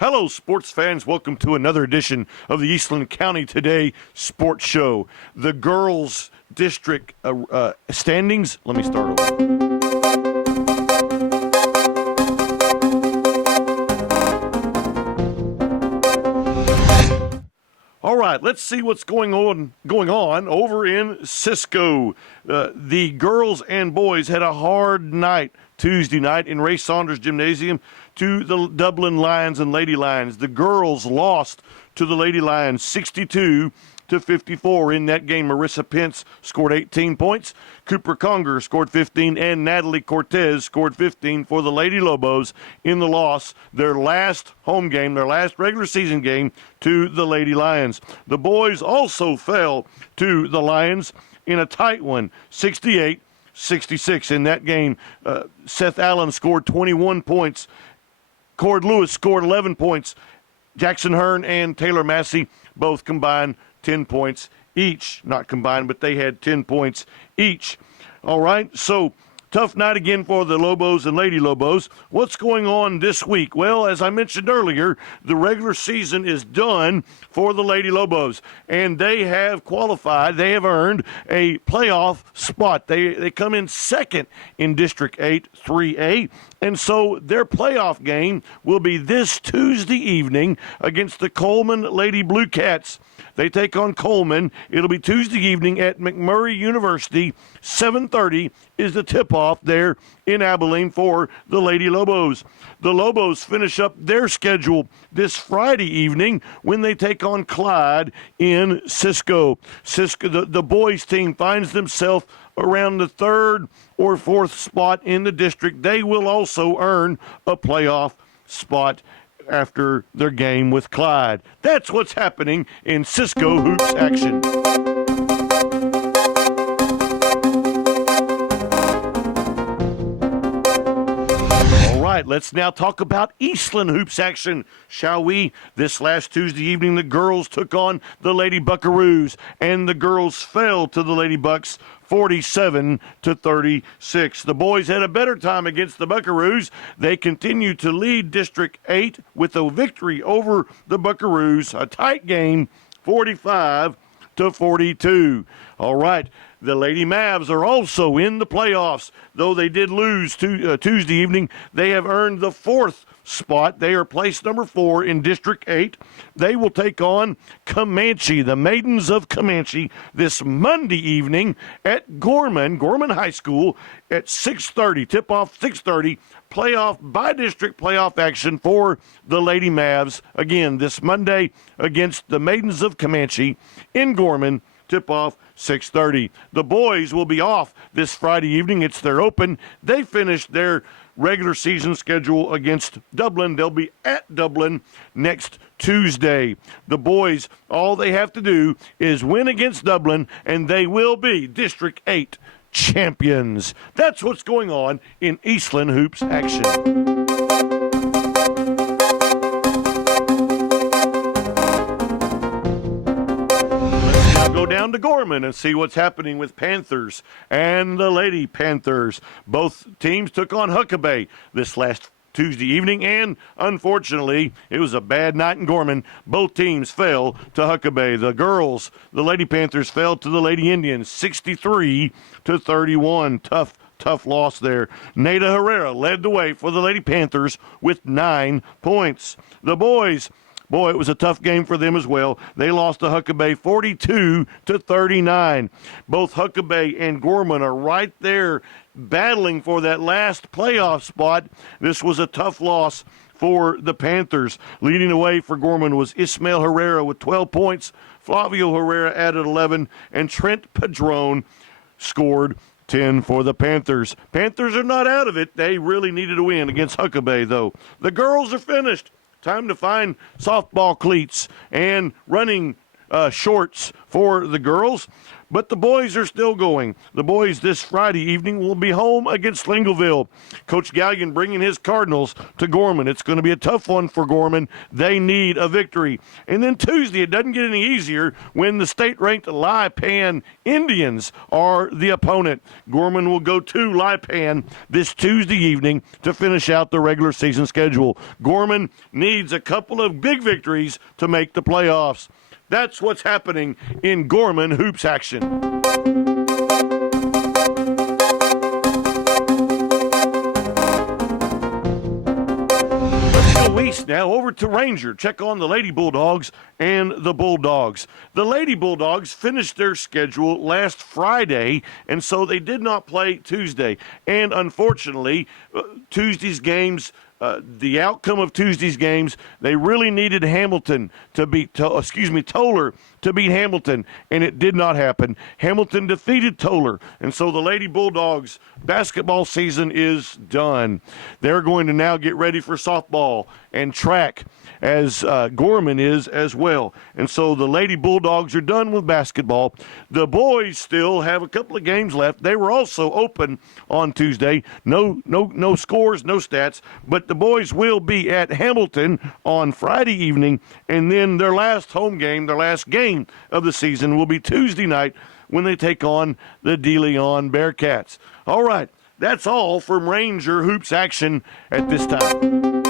Hello, sports fans. Welcome to another edition of the Eastland County Today Sports Show. The girls' district standings. Let me start over. All right, let's see what's going on over in Cisco. The girls and boys had a hard night Tuesday night in Ray Saunders Gymnasium to the Dublin Lions and Lady Lions. The girls lost to the Lady Lions 62-54. In that game, Marissa Pence scored 18 points. Cooper Conger scored 15, and Natalie Cortez scored 15 for the Lady Lobos in the loss, their last home game, their last regular season game to the Lady Lions. The boys also fell to the Lions in a tight one, 68-66. In that game, Seth Allen scored 21 points. Cord Lewis scored 11 points. Jackson Hearn and Taylor Massey both combined 10 points each. Not combined, but they had 10 points each. All right, so tough night again for the Lobos and Lady Lobos. What's going on this week? Well, as I mentioned earlier, the regular season is done for the Lady Lobos, and they have qualified. They have earned a playoff spot. They come in second in District 8 3A, and so their playoff game will be this Tuesday evening against the Coleman Lady Blue Cats. They take on Coleman. It'll be Tuesday evening at McMurray University. 7:30 is the tip-off there in Abilene for the Lady Lobos. The Lobos finish up their schedule this Friday evening when they take on Clyde in Cisco. The boys team finds themselves around the third or fourth spot in the district. They will also earn a playoff spot after their game with Clyde. That's what's happening in Cisco hoops action. All right, let's now talk about Eastland hoops action, shall we? This last Tuesday evening, the girls took on the Lady Buckaroos, and the girls fell to the Lady Bucks 47-36. The boys had a better time against the Buckaroos. They continue to lead District 8 with a victory over the Buckaroos, a tight game, 45-42. All right, the Lady Mavs are also in the playoffs. Though they did lose Tuesday evening, they have earned the fourth spot. They are placed number 4 in District 8. They will take on Comanche, the Maidens of Comanche, this Monday evening at Gorman High School at 6:30. Tip-off 6:30. Playoff by district playoff action for the Lady Mavs. Again, this Monday against the Maidens of Comanche in Gorman. Tip-off 6:30. The boys will be off this Friday evening. It's their open. They finished their regular season schedule against Dublin. They'll be at Dublin next Tuesday. The boys, all they have to do is win against Dublin, and they will be District 8 champions. That's what's going on in Eastland hoops action. Go down to Gorman and see what's happening with Panthers and the Lady Panthers. Both teams took on Huckabee this last Tuesday evening, and unfortunately, it was a bad night in Gorman. Both teams fell to Huckabee. The girls, the Lady Panthers, fell to the Lady Indians 63-31. Tough loss there. Nada Herrera led the way for the Lady Panthers with 9 points. The boys, boy, it was a tough game for them as well. They lost to Huckabee 42-39. Both Huckabee and Gorman are right there battling for that last playoff spot. This was a tough loss for the Panthers. Leading the way for Gorman was Ismael Herrera with 12 points. Flavio Herrera added 11, and Trent Padron scored 10 for the Panthers. Panthers are not out of it. They really needed a win against Huckabee, though. The girls are finished. Time to find softball cleats and running shorts for the girls. but the boys are still going. The boys this Friday evening will be home against Lingleville. Coach Gallion bringing his Cardinals to Gorman. It's going to be a tough one for Gorman. They need a victory. And then Tuesday, it doesn't get any easier when the state-ranked Lipan Indians are the opponent. Gorman will go to Lipan this Tuesday evening to finish out the regular season schedule. Gorman needs a couple of big victories to make the playoffs. That's what's happening in Gorman hoops action. East now over to Ranger. Check on the Lady Bulldogs and the Bulldogs. The Lady Bulldogs finished their schedule last Friday, and so they did not play Tuesday. And unfortunately, Tuesday's games, the outcome of Tuesday's games, they really needed Hamilton to beat, Toller to beat Hamilton, and it did not happen. Hamilton defeated Toller, and so the Lady Bulldogs basketball season is done. They're going to now get ready for softball and track, as Gorman is as well. And so the Lady Bulldogs are done with basketball. The boys still have a couple of games left. They were also open on Tuesday. No scores, no stats, but the boys will be at Hamilton on Friday evening, and then their last home game, their last game of the season will be Tuesday night when they take on the De Leon Bearcats. All right, that's all from Ranger hoops action at this time.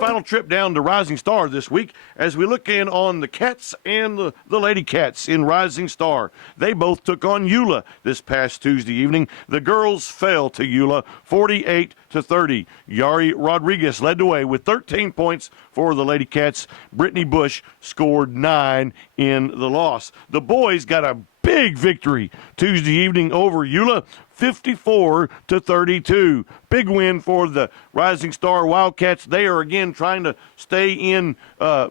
Final trip down to Rising Star this week as we look in on the Cats and the Lady Cats in Rising Star. They both took on Eula this past Tuesday evening. The girls fell to Eula 48-30. Yari Rodriguez led the way with 13 points for the Lady Cats. Brittany Bush scored 9 in the loss. The boys got a big victory Tuesday evening over Eula, 54-32. Big win for the Rising Star Wildcats. They are again trying to stay in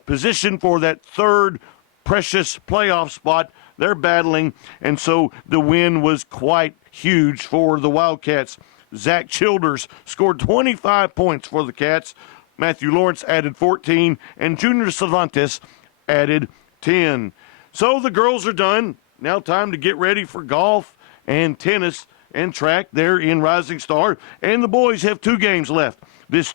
position for that third precious playoff spot. They're battling, and so the win was quite huge for the Wildcats. Zach Childers scored 25 points for the Cats. Matthew Lawrence added 14, and Junior Cervantes added 10. So the girls are done. Now time to get ready for golf and tennis and track there in Rising Star. And the boys have 2 games left. This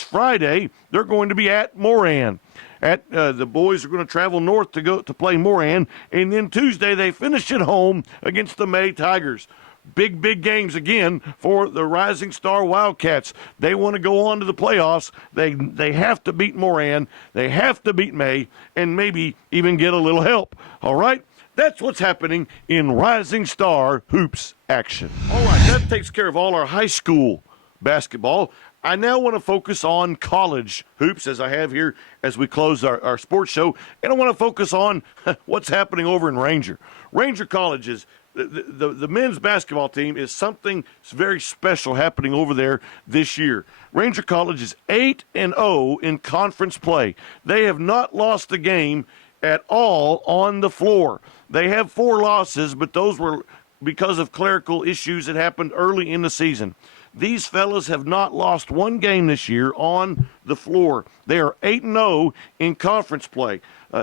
Friday, they're going to be at Moran. The boys are going to travel north to go to play Moran. And then Tuesday, they finish at home against the May Tigers. Big games again for the Rising Star Wildcats. They want to go on to the playoffs. They have to beat Moran. They have to beat May and maybe even get a little help. All right? That's what's happening in Rising Star hoops action. All right, that takes care of all our high school basketball. I now want to focus on college hoops as I have here as we close our sports show. And I want to focus on what's happening over in Ranger. Ranger College is the men's basketball team is something very special happening over there this year. Ranger College is 8-0 in conference play. They have not lost a game at all on the floor. They have 4 losses, but those were because of clerical issues that happened early in the season. These fellas have not lost one game this year on the floor. They are 8-0 in conference play.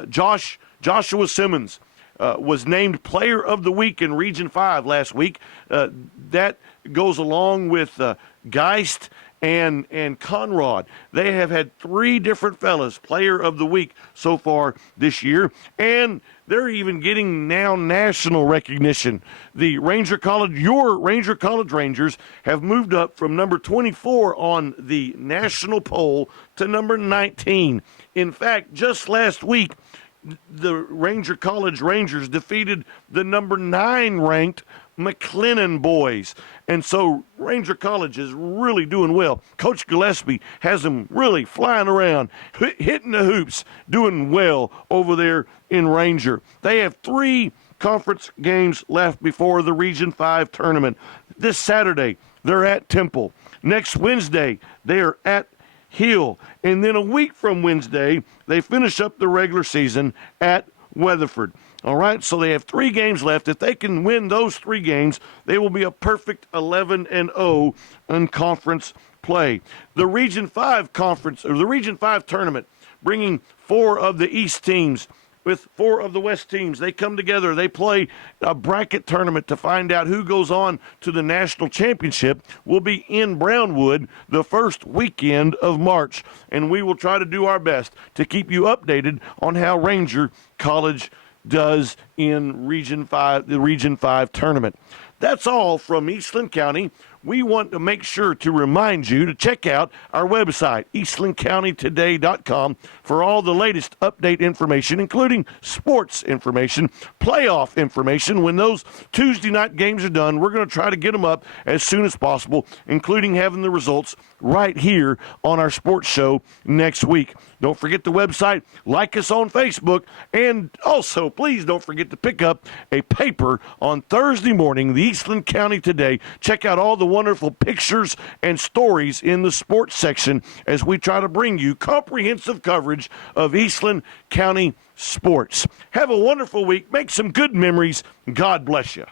Joshua Simmons was named Player of the Week in Region 5 last week. That goes along with Geist and Conrad. They have had 3 different fellas Player of the Week so far this year, and they're even getting now national recognition. The Ranger College Rangers have moved up from number 24 on the national poll to number 19. In fact, just last week, the Ranger College Rangers defeated the number 9 ranked McLennan boys. And so Ranger College is really doing well. Coach Gillespie has them really flying around, hitting the hoops, doing well over there in Ranger. They have 3 conference games left before the Region 5 tournament. This Saturday, they're at Temple. Next Wednesday, they are at Hill. And then a week from Wednesday, they finish up the regular season at Weatherford. All right, so they have 3 games left. If they can win those 3 games, they will be a perfect 11-0 in conference play. The Region 5 conference, or the Region 5 tournament, bringing 4 of the East teams with 4 of the West teams. They come together. They play a bracket tournament to find out who goes on to the national championship. Will be in Brownwood the first weekend of March, and we will try to do our best to keep you updated on how Ranger College does in Region 5, the Region 5 tournament. That's all from Eastland County. We want to make sure to remind you to check out our website, eastlandcountytoday.com, for all the latest update information, including sports information, playoff information. When those Tuesday night games are done, we're going to try to get them up as soon as possible, including having the results right here on our sports show next week. Don't forget the website, like us on Facebook, and also please don't forget to pick up a paper on Thursday morning, the Eastland County Today. Check out all the wonderful pictures and stories in the sports section as we try to bring you comprehensive coverage of Eastland County sports. Have a wonderful week. Make some good memories. God bless you.